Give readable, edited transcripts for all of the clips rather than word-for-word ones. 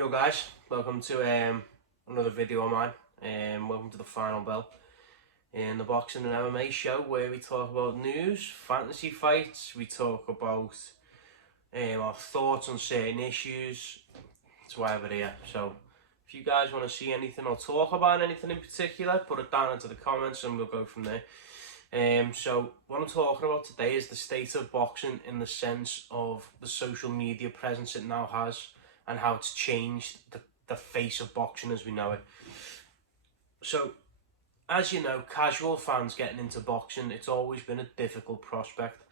Yo guys, welcome to another video of mine. Welcome to the Final Bell in the boxing and MMA show where we talk about news, fantasy fights, we talk about our thoughts on certain issues. That's why we're here. So if you guys want to see anything or talk about anything in particular, put it down into the comments and we'll go from there. So what I'm talking about today is the state of boxing in the sense of the social media presence it now has, and how it's changed the face of boxing as we know it. So, as you know, casual fans getting into boxing, it's always been a difficult prospect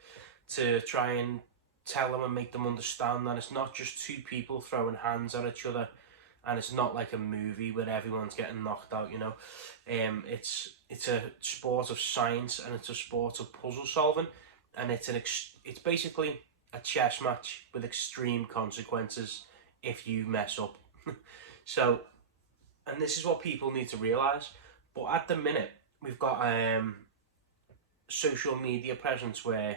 to try and tell them and make them understand that it's not just two people throwing hands at each other, and it's not like a movie where everyone's getting knocked out, you know. It's a sport of science, and it's a sport of puzzle solving, and it's basically a chess match with extreme consequences if you mess up. So, and this is what people need to realise. But at the minute, we've got social media presence where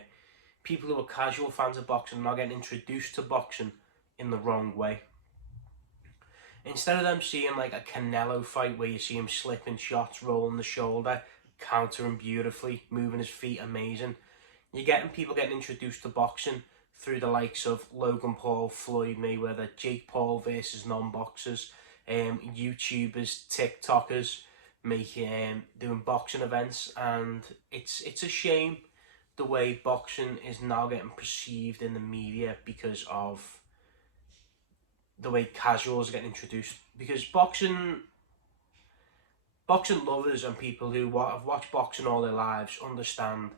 people who are casual fans of boxing are now getting introduced to boxing in the wrong way. Instead of them seeing like a Canelo fight where you see him slipping shots, rolling the shoulder, countering beautifully, moving his feet amazing, you're getting people getting introduced to boxing through the likes of Logan Paul, Floyd Mayweather, Jake Paul versus non-boxers, YouTubers, TikTokers, doing boxing events, and it's a shame the way boxing is now getting perceived in the media because of the way casuals are getting introduced. Because boxing lovers and people who have watched boxing all their lives understand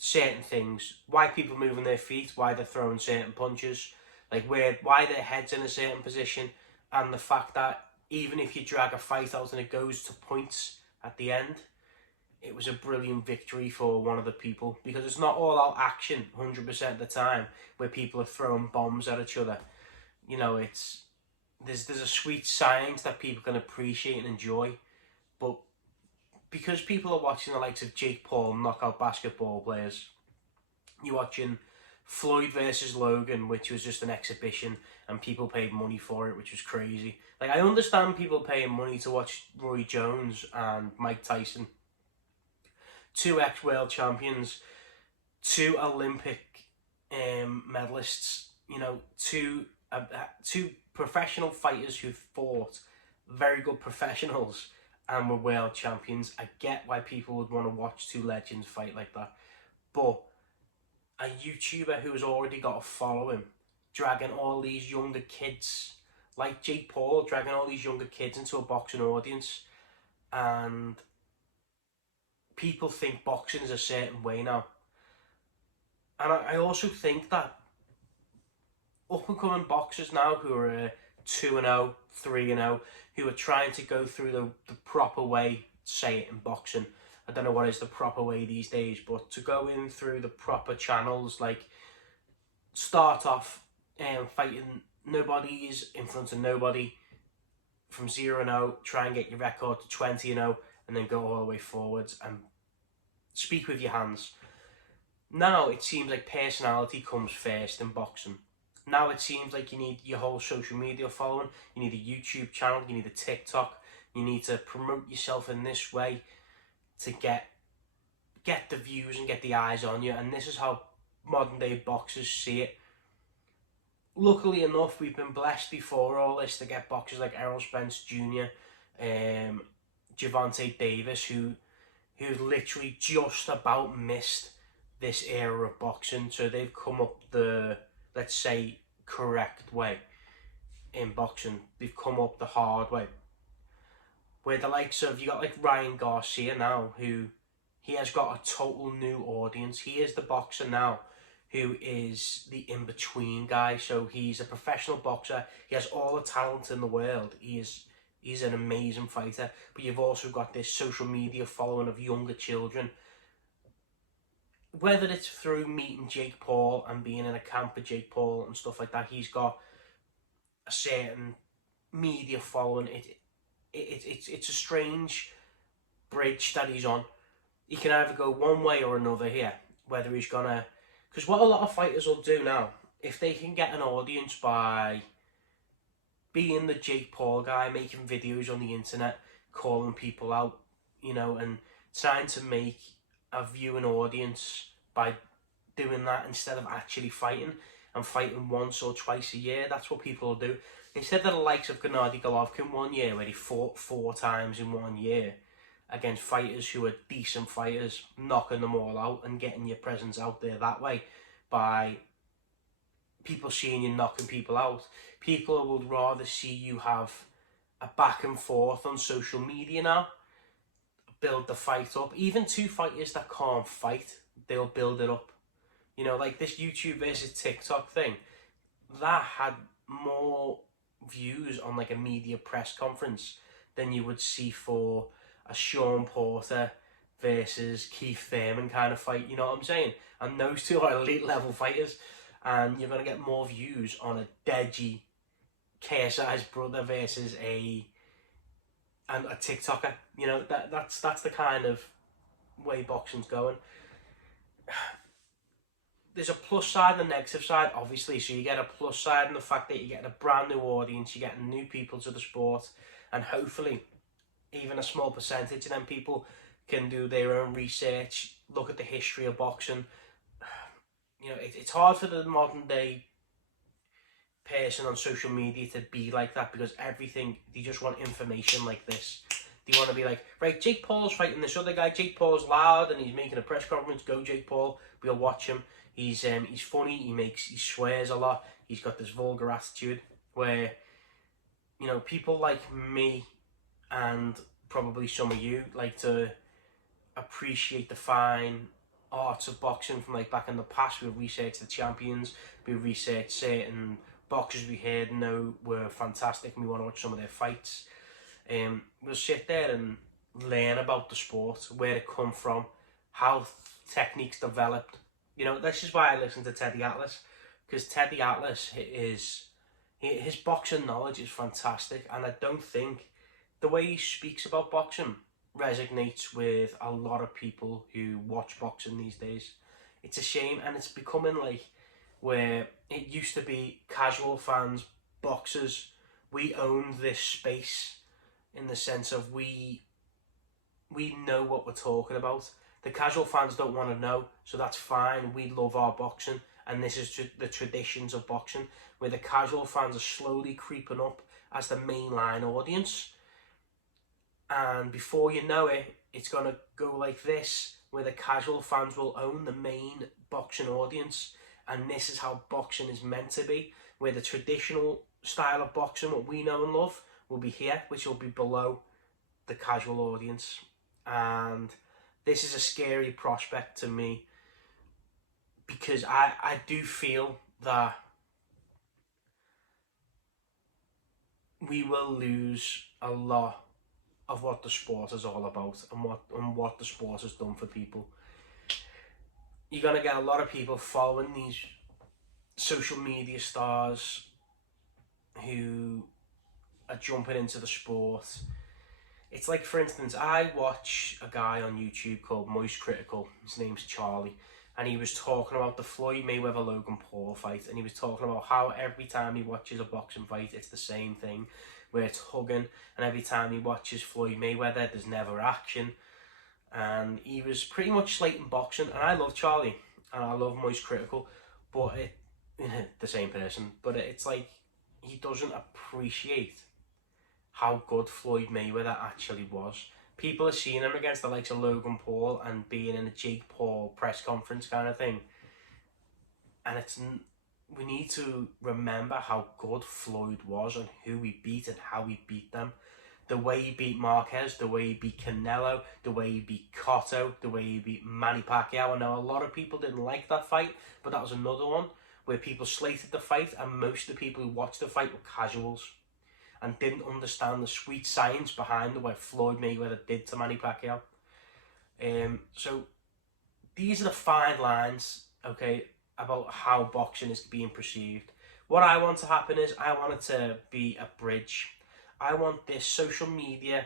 certain things, why people moving their feet, why they're throwing certain punches, like why their head's in a certain position, and the fact that even if you drag a fight out and it goes to points at the end, it was a brilliant victory for one of the people, because it's not all out action 100% of the time where people are throwing bombs at each other. You know, there's a sweet science that people can appreciate and enjoy, but because people are watching the likes of Jake Paul knock out basketball players, you're watching Floyd versus Logan, which was just an exhibition, and people paid money for it, which was crazy. Like, I understand people paying money to watch Roy Jones and Mike Tyson, two ex-world champions, two Olympic medalists, you know, two professional fighters who fought, very good professionals, and were world champions. I get why people would want to watch two legends fight like that, but a YouTuber who has already got a following, dragging all these younger kids, like Jake Paul, dragging all these younger kids into a boxing audience, and people think boxing is a certain way now. And I also think that up-and-coming boxers now who are 2-0, 3-0, who are trying to go through the proper way, say it in boxing. I don't know what is the proper way these days, but to go in through the proper channels, like start off fighting nobodies in front of nobody from 0-0, try and get your record to 20-0, and then go all the way forwards and speak with your hands. Now it seems like personality comes first in boxing. Now it seems like you need your whole social media following, you need a YouTube channel, you need a TikTok, you need to promote yourself in this way to get the views and get the eyes on you, and this is how modern day boxers see it. Luckily enough, we've been blessed before all this to get boxers like Errol Spence Jr., Gervonta Davis, who literally just about missed this era of boxing, so they've come up the, let's say, correct way in boxing. They've come up the hard way. Where the likes of, you got like Ryan Garcia now, who he has got a total new audience. He is the boxer now who is the in-between guy. So he's a professional boxer. He has all the talent in the world. He's an amazing fighter. But you've also got this social media following of younger children. Whether it's through meeting Jake Paul and being in a camp with Jake Paul and stuff like that, he's got a certain media following. It's a strange bridge that he's on. He can either go one way or another here. Whether he's gonna, because what a lot of fighters will do now, if they can get an audience by being the Jake Paul guy, making videos on the internet, calling people out, you know, and trying to make a viewing audience by doing that instead of actually fighting, and fighting once or twice a year. That's what people will do. Instead of the likes of Gennady Golovkin one year, where he fought 4 times in 1 year against fighters who are decent fighters, knocking them all out and getting your presence out there that way by people seeing you knocking people out. People would rather see you have a back and forth on social media now, build the fight up. Even 2 fighters that can't fight, they'll build it up. You know, like this YouTube versus TikTok thing, that had more views on like a media press conference than you would see for a Sean Porter versus Keith Thurman kind of fight, you know what I'm saying? And those 2 are elite level fighters, and you're going to get more views on a Deji KSI's brother versus a TikToker. You know, that's the kind of way boxing's going. There's a plus side and a negative side, obviously. So you get a plus side in the fact that you're getting a brand new audience, you're getting new people to the sport, and hopefully even a small percentage of them people can do their own research, look at the history of boxing. You know, it's hard for the modern day person on social media to be like that, because everything, they just want information like this. They want to be like, right, Jake Paul's fighting this other guy, Jake Paul's loud and he's making a press conference, go Jake Paul, we'll watch him. He's funny, he swears a lot, he's got this vulgar attitude, where, you know, people like me and probably some of you like to appreciate the fine arts of boxing from like back in the past. We research the champions, we research certain boxers we heard know were fantastic, and we want to watch some of their fights. We'll sit there and learn about the sport, where it come from, how techniques developed. You know, this is why I listen to Teddy Atlas, because Teddy Atlas his boxing knowledge is fantastic, and I don't think the way he speaks about boxing resonates with a lot of people who watch boxing these days. It's a shame, and it's becoming like where it used to be casual fans, boxers, we own this space in the sense of we know what we're talking about. The casual fans don't want to know, so that's fine. We love our boxing, and this is the traditions of boxing, where the casual fans are slowly creeping up as the mainline audience. And before you know it, it's going to go like this, where the casual fans will own the main boxing audience. And this is how boxing is meant to be, where the traditional style of boxing, what we know and love, will be here, which will be below the casual audience. And this is a scary prospect to me, because I do feel that we will lose a lot of what the sport is all about, and what the sport has done for people. You're going to get a lot of people following these social media stars who are jumping into the sport. It's like, for instance, I watch a guy on YouTube called Moist Critical. His name's Charlie, and he was talking about the Floyd Mayweather-Logan Paul fight, and he was talking about how every time he watches a boxing fight, it's the same thing, where it's hugging, and every time he watches Floyd Mayweather, there's never action. And he was pretty much slating boxing, and I love Charlie, and I love Moist Critical, but the same person, but it's like, he doesn't appreciate how good Floyd Mayweather actually was. People are seeing him against the likes of Logan Paul and being in a Jake Paul press conference kind of thing, and we need to remember how good Floyd was, and who he beat and how he beat them. The way he beat Marquez, the way he beat Canelo, the way he beat Cotto, the way he beat Manny Pacquiao. I know a lot of people didn't like that fight, but that was another one where people slated the fight, and most of the people who watched the fight were casuals and didn't understand the sweet science behind what Floyd Mayweather did to Manny Pacquiao. So these are the fine lines, okay, about how boxing is being perceived. What I want to happen is, I want it to be a bridge. I want the social media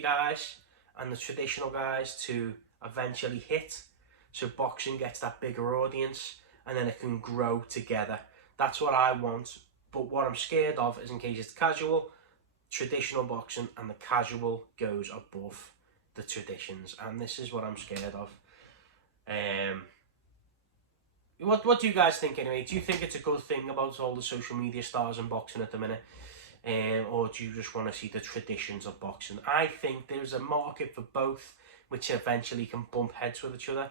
guys and the traditional guys to eventually hit, so boxing gets that bigger audience, and then it can grow together. That's what I want. But what I'm scared of is in case it's casual, traditional boxing, and the casual goes above the traditions, and this is what I'm scared of. What do you guys think anyway? Do you think it's a good thing about all the social media stars in boxing at the minute? Or do you just want to see the traditions of boxing? I think there's a market for both, which eventually can bump heads with each other.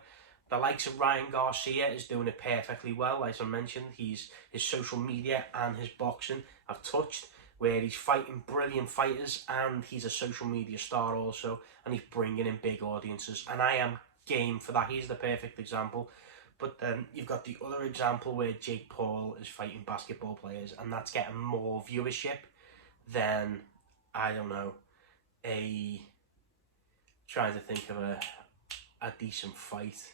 The likes of Ryan Garcia is doing it perfectly well. As I mentioned, his social media and his boxing have touched, where he's fighting brilliant fighters and he's a social media star also, and he's bringing in big audiences, and I am game for that. He's the perfect example. But then you've got the other example where Jake Paul is fighting basketball players, and that's getting more viewership than, I don't know, trying to think of a decent fight.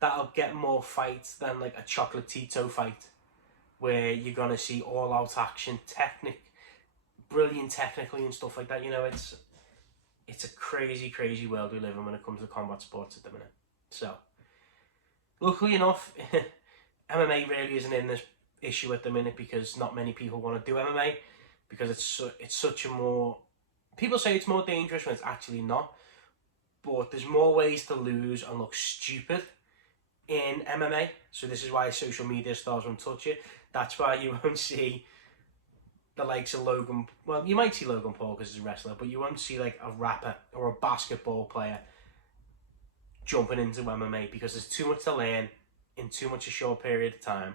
That'll get more fights than like a Chocolatito fight, where you're going to see all out action, brilliant technically and stuff like that. You know, it's a crazy world we live in when it comes to combat sports at the minute. So, luckily enough, MMA really isn't in this issue at the minute, because not many people want to do MMA, because it's such a more... People say it's more dangerous when it's actually not, but there's more ways to lose and look stupid in MMA, so this is why social media stars won't touch it. That's why you won't see the likes of Logan... Well, you might see Logan Paul because he's a wrestler, but you won't see like a rapper or a basketball player jumping into MMA, because there's too much to learn in too much a short period of time,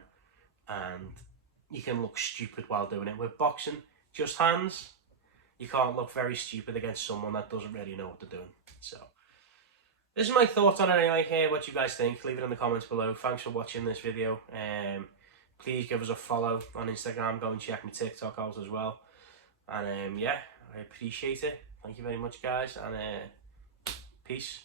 and you can look stupid while doing it. With boxing, just hands, you can't look very stupid against someone that doesn't really know what they're doing. So, this is my thoughts on it anyway. Here, what you guys think, leave it in the comments below. Thanks for watching this video. Please give us a follow on Instagram. Go and check my TikTok out as well. And yeah, I appreciate it. Thank you very much, guys, and peace.